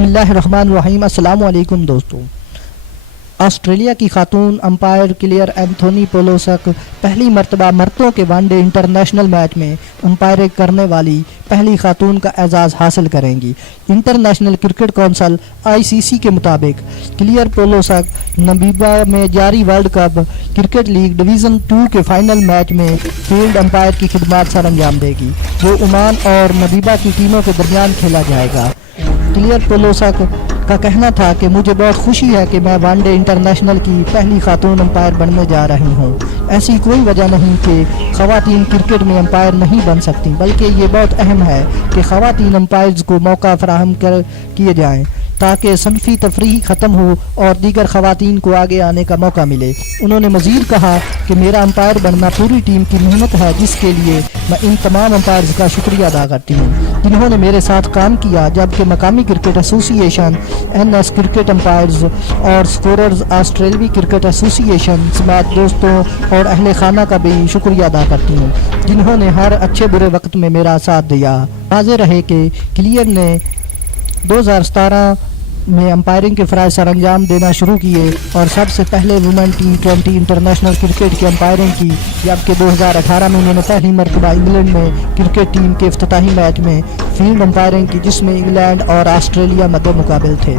बिस्मिल्लाहिर्रहमानिर्रहीम। अस्सलाम वालेकुम दोस्तों। ऑस्ट्रेलिया की खातून अंपायर क्लियर एंथोनी पोलोसक पहली मरतबा मर्दों के वनडे इंटरनेशनल मैच में अंपायरिंग करने वाली पहली खातून का एजाज़ हासिल करेंगी। इंटरनेशनल क्रिकेट कौंसिल (ICC) के मुताबिक क्लियर पोलोसक नमीबिया में जारी world cup cricket league division 2 के फाइनल मैच में फील्ड अंपायर की खिदमत सर अंजाम देगी, जो ओमान और नमीबिया की टीमों के दरमियान खेला जाएगा। क्लियर पोलोसक का कहना था कि मुझे बहुत खुशी है कि मैं वनडे इंटरनेशनल की पहली खातून अंपायर बनने जा रही हूँ। ऐसी कोई वजह नहीं कि ख़वातीन क्रिकेट में अंपायर नहीं बन सकती, बल्कि ये बहुत अहम है कि ख़वातीन अंपायर्स को मौका फराहम किए जाएँ ताकि सनफी तफरीह ख़त्म हो और दीगर ख़वातीन को आगे आने का मौका मिले। उन्होंने मज़ीद कहा कि मेरा अंपायर बनना पूरी टीम की मेहनत है, जिसके लिए मैं इन तमाम अंपायर्स का शुक्रिया अदा करती हूँ जिन्होंने मेरे साथ काम किया, जबकि मकामी cricket association NS cricket umpires और स्कोरर्स ऑस्ट्रेलवी क्रिकेट एसोसिएशन समेत दोस्तों और अहले खाना का भी शुक्रिया अदा करती हूँ जिन्होंने हर अच्छे बुरे वक्त में मेरा साथ दिया। वाज़ेह रहे कि क्लियर ने 2017 में अंपायरिंग के फ़राइज़ सर अंजाम देना शुरू किए और सबसे पहले वुमेन T20 इंटरनेशनल क्रिकेट की अंपायरिंग की, जबकि 2018 में उन्होंने पहली मरतबा इंग्लैंड में क्रिकेट टीम के इफ्तिताही मैच में फील्ड अंपायरिंग की, जिसमें इंग्लैंड और ऑस्ट्रेलिया मद्दे मुकाबिल थे।